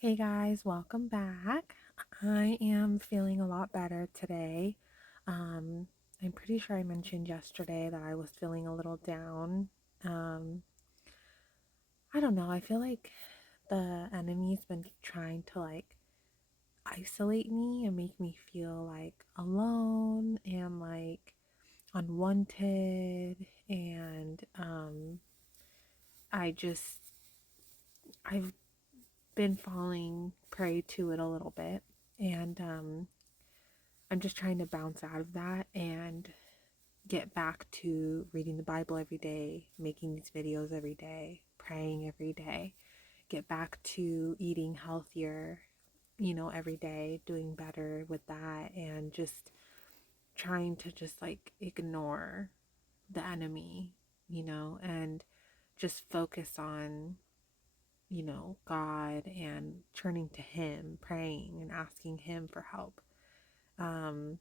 Hey guys, welcome back. I am feeling a lot better today. Um, I'm pretty sure I mentioned yesterday that I was feeling a little down. Um, I don't know. I feel like the enemy's been trying to isolate me and make me feel like alone and like unwanted. And I just, I've been falling prey to it a little bit. And I'm just trying to bounce out of that and get back to reading the Bible every day, making these videos every day, praying every day, get back to eating healthier, every day, doing better with that, and just trying to just ignore the enemy, and just focus on, God and turning to Him, praying and asking Him for help. Um,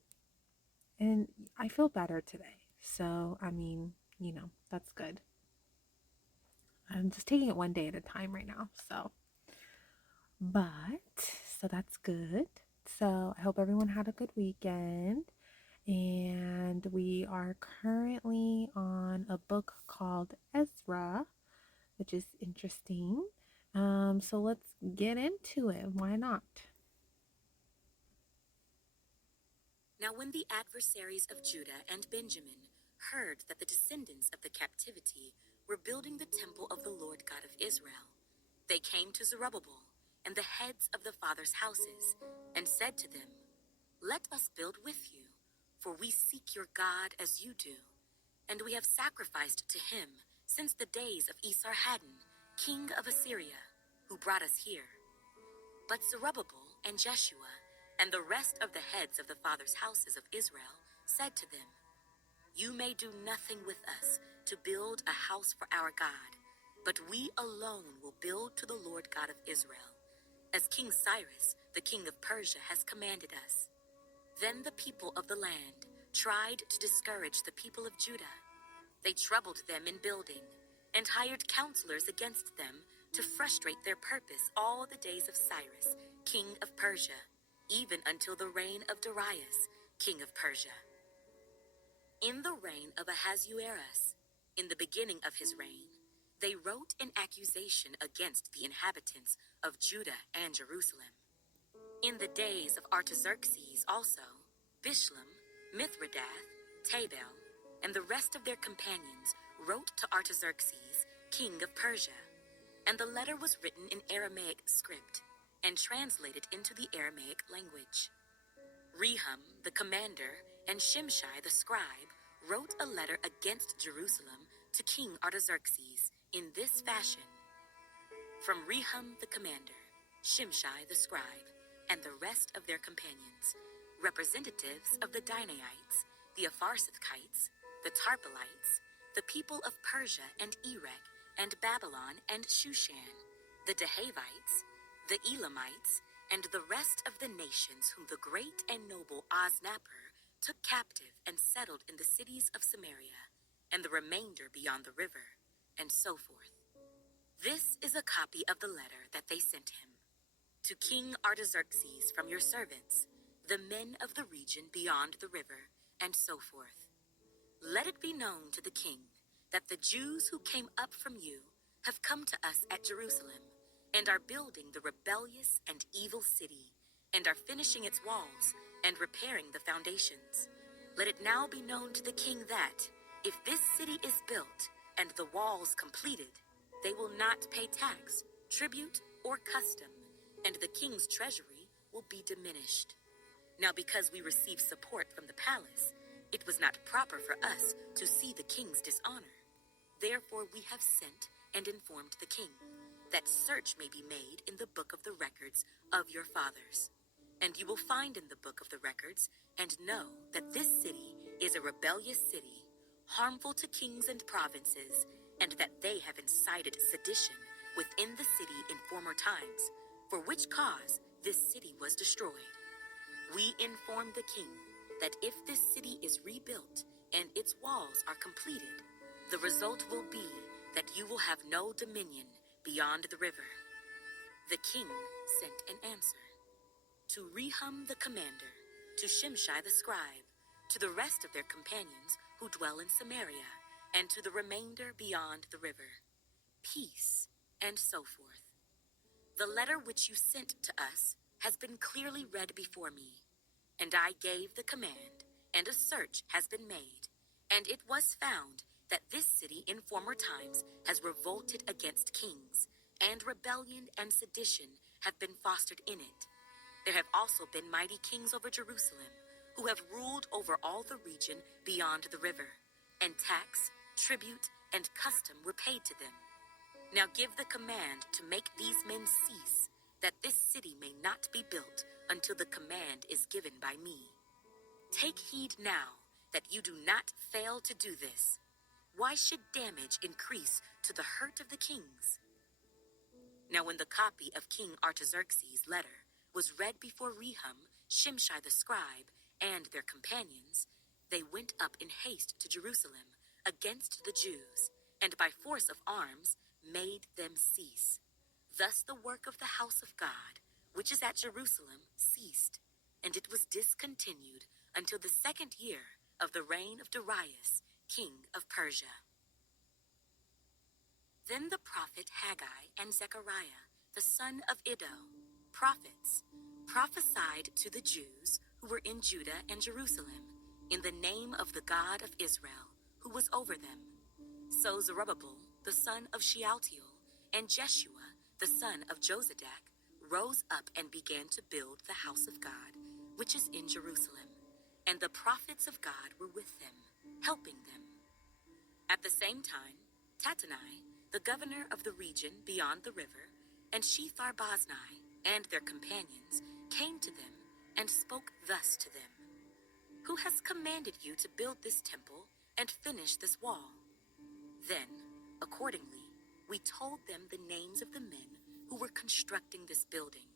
And I feel better today. So, that's good. I'm just taking it one day at a time right now. So that's good. So, I hope everyone had a good weekend. And we are currently on a book called Ezra, which is interesting. So let's get into it. Why not? Now when the adversaries of Judah and Benjamin heard that the descendants of the captivity were building the temple of the Lord God of Israel, they came to Zerubbabel and the heads of the fathers' houses, and said to them, "Let us build with you, for we seek your God as you do, and we have sacrificed to him since the days of Esarhaddon, king of Assyria, who brought us here." But Zerubbabel and Jeshua and the rest of the heads of the fathers' houses of Israel said to them, "You may do nothing with us to build a house for our God, but we alone will build to the Lord God of Israel, as King Cyrus, the king of Persia, has commanded us." Then the people of the land tried to discourage the people of Judah. They troubled them in building and hired counselors against them to frustrate their purpose all the days of Cyrus, king of Persia, even until the reign of Darius, king of Persia. In the reign of Ahasuerus, in the beginning of his reign, they wrote an accusation against the inhabitants of Judah and Jerusalem. In the days of Artaxerxes also, Bishlam, Mithridath, Tabel, and the rest of their companions wrote to Artaxerxes, king of Persia, and the letter was written in Aramaic script and translated into the Aramaic language. Rehum, the commander, and Shimshai, the scribe, wrote a letter against Jerusalem to King Artaxerxes in this fashion: "From Rehum the commander, Shimshai the scribe, and the rest of their companions, representatives of the Dinaites, the Apharsithites, the Tarpelites, the people of Persia and Erech and Babylon and Shushan, the Dehavites, the Elamites, and the rest of the nations whom the great and noble Osnappar took captive and settled in the cities of Samaria, and the remainder beyond the river, and so forth." This is a copy of the letter that they sent him. "To King Artaxerxes from your servants, the men of the region beyond the river, and so forth. Let it be known to the king that the Jews who came up from you have come to us at Jerusalem, and are building the rebellious and evil city, and are finishing its walls, and repairing the foundations. Let it now be known to the king that, if this city is built, and the walls completed, they will not pay tax, tribute, or custom, and the king's treasury will be diminished. Now because we receive support from the palace, it was not proper for us to see the king's dishonor. Therefore we have sent and informed the king, that search may be made in the book of the records of your fathers. And you will find in the book of the records, and know that this city is a rebellious city, harmful to kings and provinces, and that they have incited sedition within the city in former times, for which cause this city was destroyed. We inform the king that if this city is rebuilt and its walls are completed, the result will be that you will have no dominion beyond the river." The king sent an answer. To Rehum the commander, to Shimshai the scribe, to the rest of their companions who dwell in Samaria, and to the remainder beyond the river. Peace, and so forth. The letter which you sent to us has been clearly read before me, and I gave the command, and a search has been made, and it was found that this city in former times has revolted against kings, and rebellion and sedition have been fostered in it. There have also been mighty kings over Jerusalem, who have ruled over all the region beyond the river, and tax, tribute, and custom were paid to them. Now give the command to make these men cease, that this city may not be built until the command is given by me. Take heed now that you do not fail to do this. Why should damage increase to the hurt of the kings? Now when the copy of King Artaxerxes' letter was read before Rehum, Shimshai the scribe, and their companions, they went up in haste to Jerusalem against the Jews, and by force of arms made them cease. Thus the work of the house of God, which is at Jerusalem, ceased, and it was discontinued until the 2nd year of the reign of Darius, king of Persia. Then the prophet Haggai and Zechariah, the son of Iddo, prophets, prophesied to the Jews who were in Judah and Jerusalem, in the name of the God of Israel, who was over them. So Zerubbabel, the son of Shealtiel, and Jeshua, the son of Jozadak, rose up and began to build the house of God, which is in Jerusalem. And the prophets of God were with them, helping them. At the same time, Tattenai, the governor of the region beyond the river, and Shethar-Boznai and their companions came to them and spoke thus to them. Who has commanded you to build this temple and finish this wall? Then, accordingly, we told them the names of the men who were constructing this building.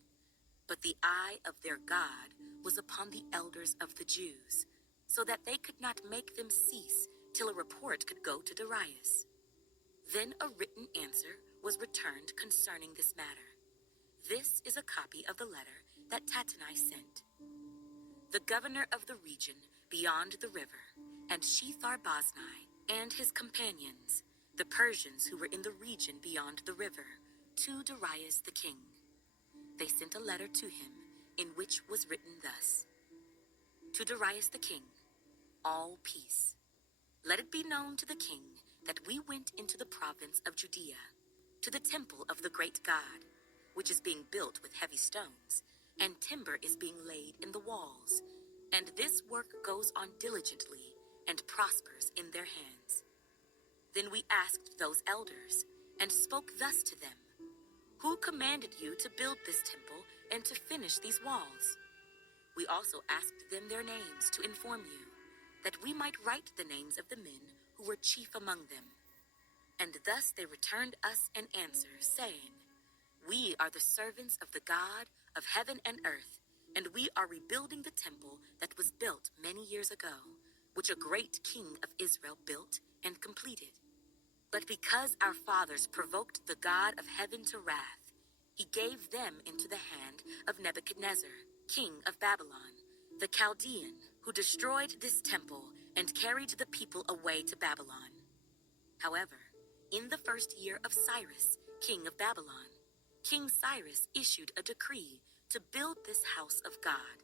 But the eye of their God was upon the elders of the Jews, so that they could not make them cease till a report could go to Darius. Then a written answer was returned concerning this matter. This is a copy of the letter that Tattenai sent. The governor of the region beyond the river, and Shethar-Boznai and his companions, the Persians who were in the region beyond the river, to Darius the king. They sent a letter to him, in which was written thus: To Darius the king, all peace. Let it be known to the king that we went into the province of Judea, to the temple of the great God, which is being built with heavy stones, and timber is being laid in the walls, and this work goes on diligently and prospers in their hands. Then we asked those elders, and spoke thus to them: Who commanded you to build this temple and to finish these walls? We also asked them their names to inform you, that we might write the names of the men who were chief among them. And thus they returned us an answer, saying, We are the servants of the God of heaven and earth, and we are rebuilding the temple that was built many years ago, which a great king of Israel built and completed. But because our fathers provoked the God of heaven to wrath, he gave them into the hand of Nebuchadnezzar, king of Babylon, the Chaldean, who destroyed this temple and carried the people away to Babylon. However, in the 1st year of Cyrus, king of Babylon, King Cyrus issued a decree to build this house of God.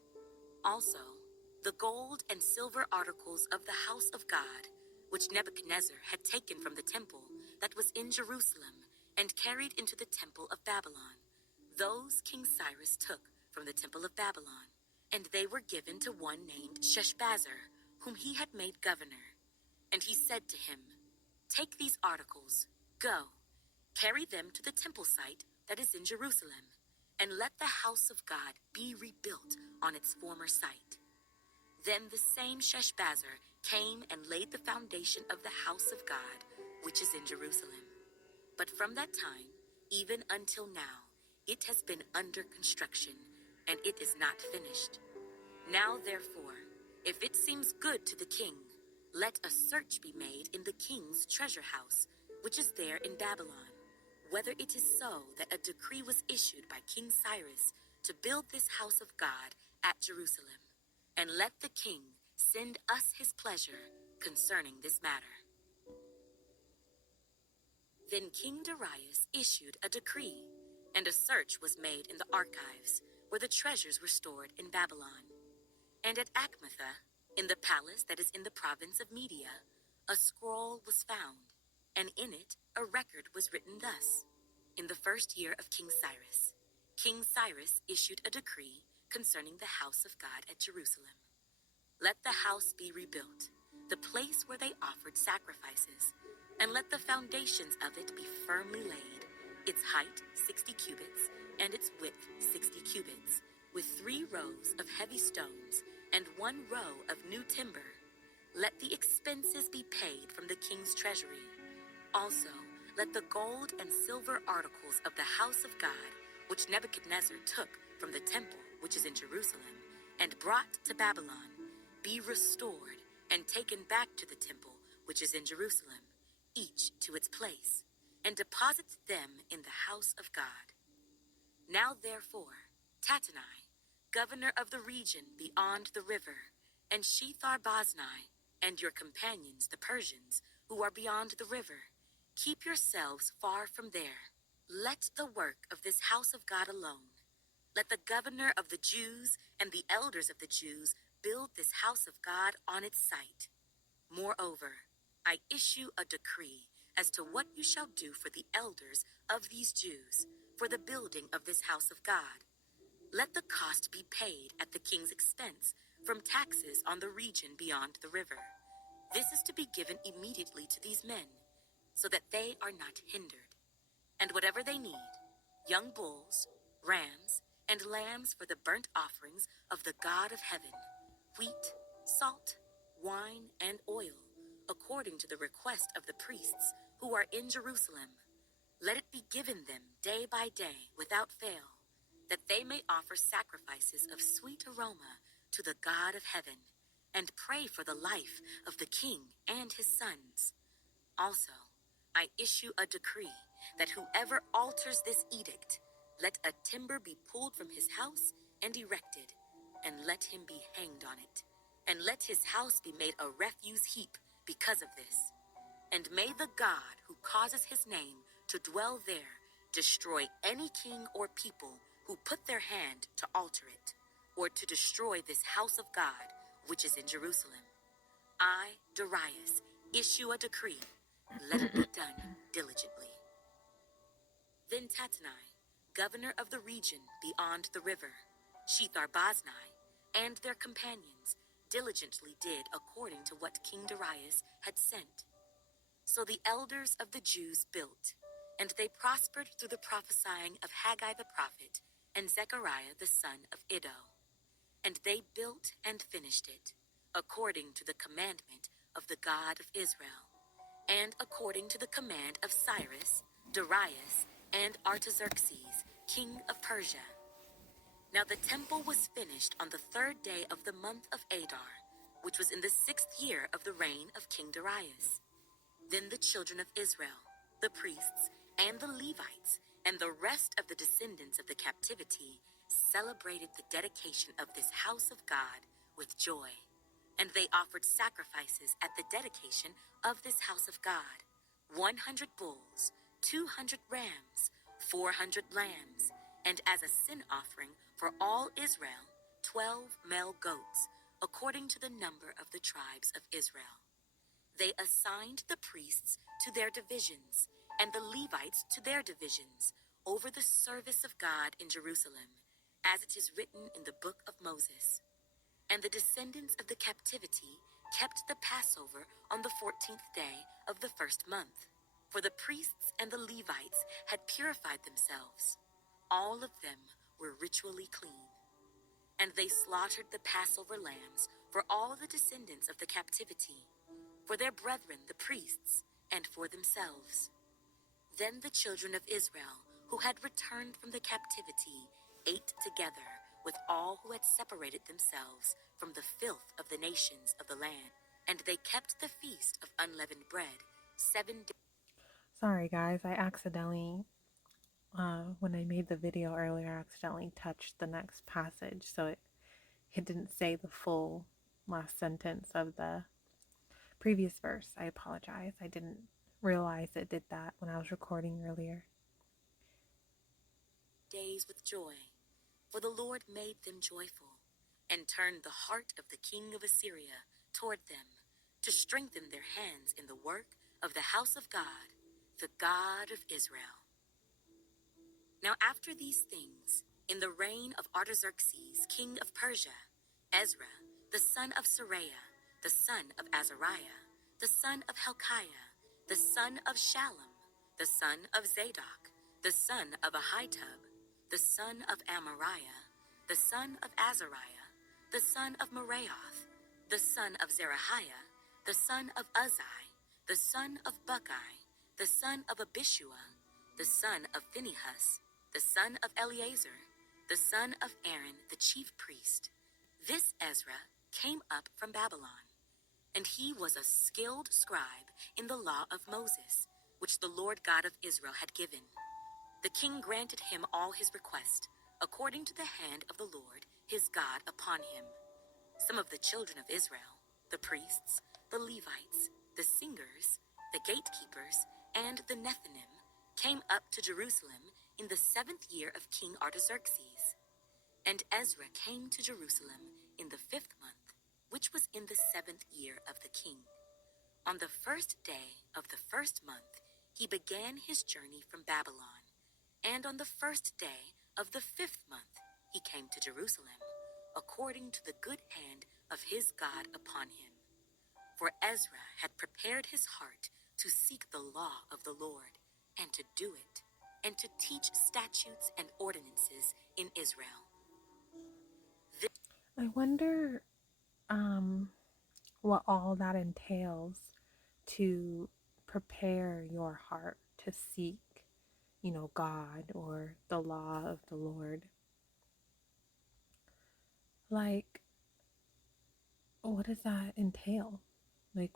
Also, the gold and silver articles of the house of God, which Nebuchadnezzar had taken from the temple that was in Jerusalem and carried into the temple of Babylon, those King Cyrus took from the temple of Babylon, and they were given to one named Sheshbazzar, whom he had made governor. And he said to him, Take these articles, go, carry them to the temple site that is in Jerusalem, and let the house of God be rebuilt on its former site. Then the same Sheshbazzar came and laid the foundation of the house of God, which is in Jerusalem. But from that time, even until now, it has been under construction, and it is not finished. Now therefore, if it seems good to the king, let a search be made in the king's treasure house, which is there in Babylon, whether it is so that a decree was issued by King Cyrus to build this house of God at Jerusalem, and let the king send us his pleasure concerning this matter. Then King Darius issued a decree, and a search was made in the archives where the treasures were stored in Babylon. And at Achmetha, in the palace that is in the province of Media, a scroll was found, and in it a record was written thus: In the first year of King Cyrus issued a decree concerning the house of God at Jerusalem. Let the house be rebuilt, the place where they offered sacrifices, and let the foundations of it be firmly laid, its height 60 cubits, and its width 60 cubits, with 3 rows of heavy stones, and 1 row of new timber. Let the expenses be paid from the king's treasury. Also, let the gold and silver articles of the house of God, which Nebuchadnezzar took from the temple which is in Jerusalem, and brought to Babylon, be restored and taken back to the temple which is in Jerusalem, each to its place, and deposit them in the house of God. Now therefore, Tattenai, governor of the region beyond the river, and Shethar-Boznai, and your companions the Persians, who are beyond the river, keep yourselves far from there. Let the work of this house of God alone. Let the governor of the Jews and the elders of the Jews build this house of God on its site. Moreover, I issue a decree as to what you shall do for the elders of these Jews for the building of this house of God. Let the cost be paid at the king's expense from taxes on the region beyond the river. This is to be given immediately to these men, so that they are not hindered. And whatever they need, young bulls, rams, and lambs for the burnt offerings of the God of heaven, wheat, salt, wine, and oil, according to the request of the priests who are in Jerusalem, let it be given them day by day without fail, that they may offer sacrifices of sweet aroma to the God of heaven, and pray for the life of the king and his sons. Also, I issue a decree that whoever alters this edict, let a timber be pulled from his house and erected, and let him be hanged on it, and let his house be made a refuse heap because of this. And may the God who causes his name to dwell there destroy any king or people who put their hand to alter it, or to destroy this house of God which is in Jerusalem. I, Darius, issue a decree. Let it be done diligently. Then Tattenai, governor of the region beyond the river, Shethar-Boznai, and their companions diligently did according to what King Darius had sent. So the elders of the Jews built, and they prospered through the prophesying of Haggai the prophet and Zechariah the son of Iddo. And they built and finished it, according to the commandment of the God of Israel, and according to the command of Cyrus, Darius, and Artaxerxes, king of Persia. Now the temple was finished on the 3rd day of the month of Adar, which was in the 6th year of the reign of King Darius. Then the children of Israel, the priests, and the Levites, and the rest of the descendants of the captivity celebrated the dedication of this house of God with joy. And they offered sacrifices at the dedication of this house of God: 100 bulls, 200 rams, 400 lambs, and as a sin offering for all Israel, 12 male goats, according to the number of the tribes of Israel. They assigned the priests to their divisions, and the Levites to their divisions, over the service of God in Jerusalem, as it is written in the book of Moses. And the descendants of the captivity kept the Passover on the 14th day of the 1st month, for the priests and the Levites had purified themselves. All of them were ritually clean. And they slaughtered the Passover lambs for all the descendants of the captivity, for their brethren the priests, and for themselves. Then the children of Israel, who had returned from the captivity, ate together with all who had separated themselves from the filth of the nations of the land. And they kept the feast of unleavened bread 7 days. Sorry, guys, I accidentally when I made the video earlier, I accidentally touched the next passage, so it didn't say the full last sentence of the previous verse. I apologize. I didn't realize it did that when I was recording earlier. Days with joy, for the Lord made them joyful, and turned the heart of the king of Assyria toward them, to strengthen their hands in the work of the house of God, the God of Israel. Now after these things, in the reign of Artaxerxes, king of Persia, Ezra, the son of Seraiah, the son of Azariah, the son of Helkiah, the son of Shallum, the son of Zadok, the son of Ahitub, the son of Amariah, the son of Azariah, the son of Meraioth, the son of Zerahiah, the son of Uzai, the son of Bukai, the son of Abishua, the son of Phinehas, the son of Eleazar, the son of Aaron the chief priest. This Ezra came up from Babylon, and he was a skilled scribe in the law of Moses, which the Lord God of Israel had given. The king granted him all his request, according to the hand of the Lord his God upon him. Some of the children of Israel, the priests, the Levites, the singers, the gatekeepers, and the Nethinim, came up to Jerusalem in the 7th year of King Artaxerxes. And Ezra came to Jerusalem in the 5th month, which was in the 7th year of the king. On the 1st day of the 1st month, he began his journey from Babylon. And on the 1st day of the 5th month, he came to Jerusalem, according to the good hand of his God upon him. For Ezra had prepared his heart to seek the law of the Lord, and to do it, and to teach statutes and ordinances in Israel. I wonder what all that entails to prepare your heart to seek, God or the law of the Lord. Like, what does that entail? Like,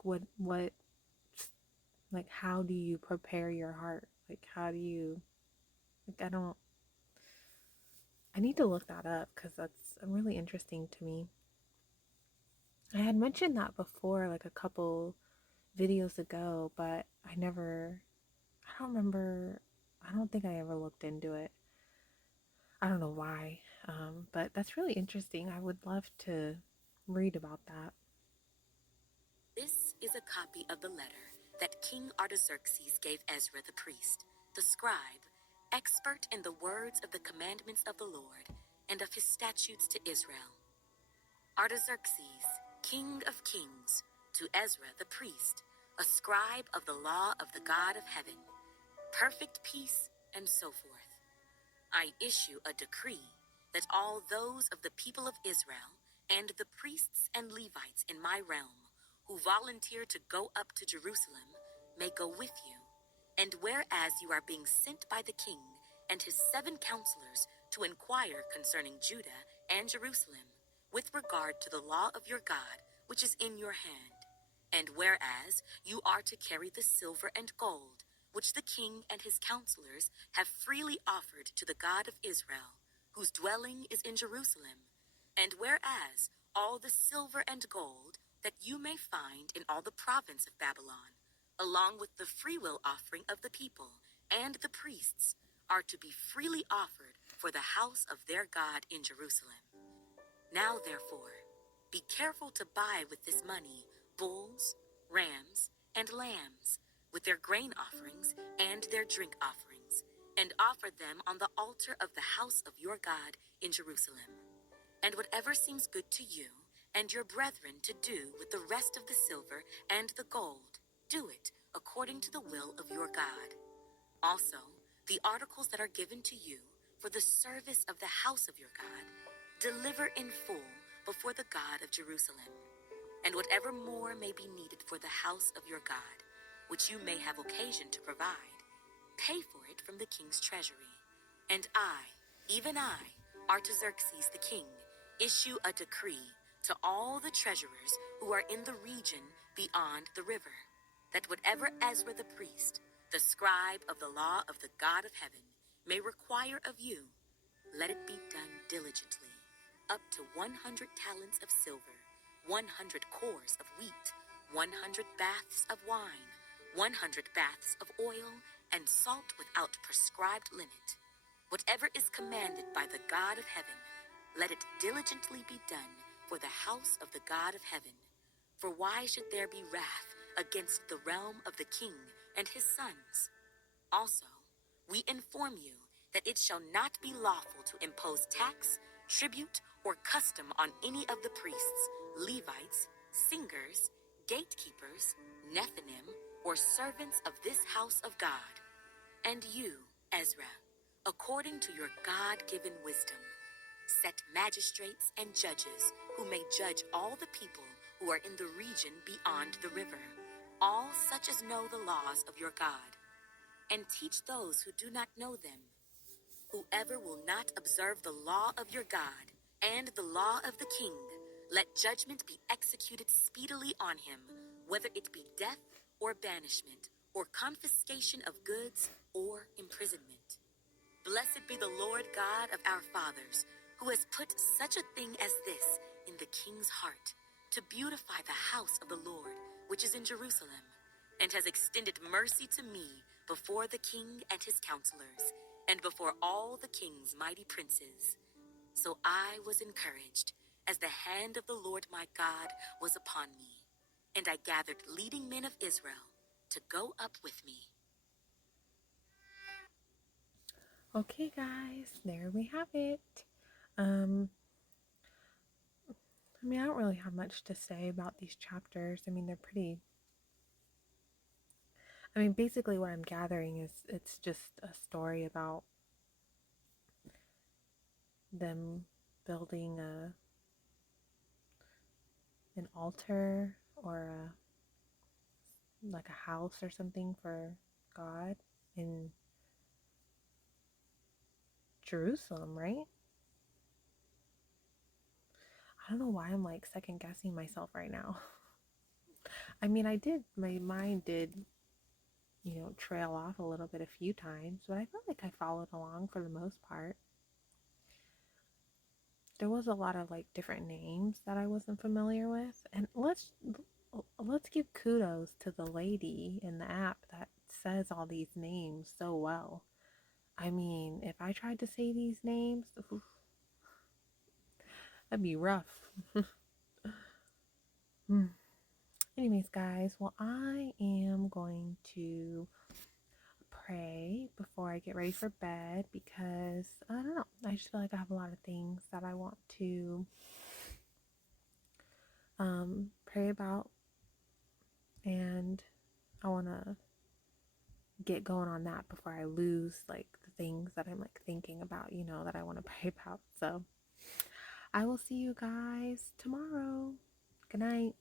like, how do you prepare your heart? Like, how do you, like, I need to look that up because that's really interesting to me. I had mentioned that before, like a couple videos ago, but I don't remember, I don't think I ever looked into it. I don't know why, but that's really interesting. I would love to read about that. This is a copy of the letter that King Artaxerxes gave Ezra the priest, the scribe, expert in the words of the commandments of the Lord and of his statutes to Israel. Artaxerxes, king of kings, to Ezra the priest, a scribe of the law of the God of heaven, perfect peace, and so forth. I issue a decree that all those of the people of Israel and the priests and Levites in my realm who volunteer to go up to Jerusalem may go with you. And whereas you are being sent by the king and his 7 counselors to inquire concerning Judah and Jerusalem with regard to the law of your God, which is in your hand, and whereas you are to carry the silver and gold, which the king and his counselors have freely offered to the God of Israel, whose dwelling is in Jerusalem, and whereas all the silver and gold that you may find in all the province of Babylon, along with the freewill offering of the people and the priests, are to be freely offered for the house of their God in Jerusalem. Now, therefore, be careful to buy with this money bulls, rams, and lambs, with their grain offerings and their drink offerings, and offer them on the altar of the house of your God in Jerusalem. And whatever seems good to you and your brethren to do with the rest of the silver and the gold, do it according to the will of your God. Also, the articles that are given to you for the service of the house of your God, deliver in full before the God of Jerusalem. And whatever more may be needed for the house of your God, which you may have occasion to provide, pay for it from the king's treasury. And I, even I, Artaxerxes the king, issue a decree to all the treasurers who are in the region beyond the river, that whatever Ezra the priest, the scribe of the law of the God of heaven, may require of you, let it be done diligently, up to 100 talents of silver, 100 cores of wheat, 100 baths of wine, 100 baths of oil, and salt without prescribed limit. Whatever is commanded by the God of heaven, let it diligently be done for the house of the God of heaven. For why should there be wrath against the realm of the king and his sons? Also, we inform you that it shall not be lawful to impose tax, tribute, or custom on any of the priests, Levites, singers, gatekeepers, Nethinim, or servants of this house of God. And you, Ezra, according to your God-given wisdom, set magistrates and judges who may judge all the people who are in the region beyond the river, all such as know the laws of your God, and teach those who do not know them. Whoever will not observe the law of your God and the law of the king, let judgment be executed speedily on him, whether it be death or banishment or confiscation of goods or imprisonment. Blessed be the Lord God of our fathers, who has put such a thing as this in the king's heart, to beautify the house of the Lord, which is in Jerusalem, and has extended mercy to me before the king and his counselors, and before all the king's mighty princes. So I was encouraged, as the hand of the Lord my God was upon me, and I gathered leading men of Israel to go up with me. Okay, guys, there we have it. Um, I don't really have much to say about these chapters. They're pretty. Basically, what I'm gathering is it's just a story about them building an altar or like a house or something for God in Jerusalem, right? I don't know why I'm like second guessing myself right now. My mind did, trail off a little bit a few times, but I felt like I followed along for the most part. There was a lot of like different names that I wasn't familiar with, and let's give kudos to the lady in the app that says all these names so well. If I tried to say these names, oof, that'd be rough. Anyways, guys, well, I am going to pray before I get ready for bed because I don't know. I just feel like I have a lot of things that I want to pray about, and I want to get going on that before I lose like the things that I'm like thinking about, that I want to pray about. So I will see you guys tomorrow. Good night.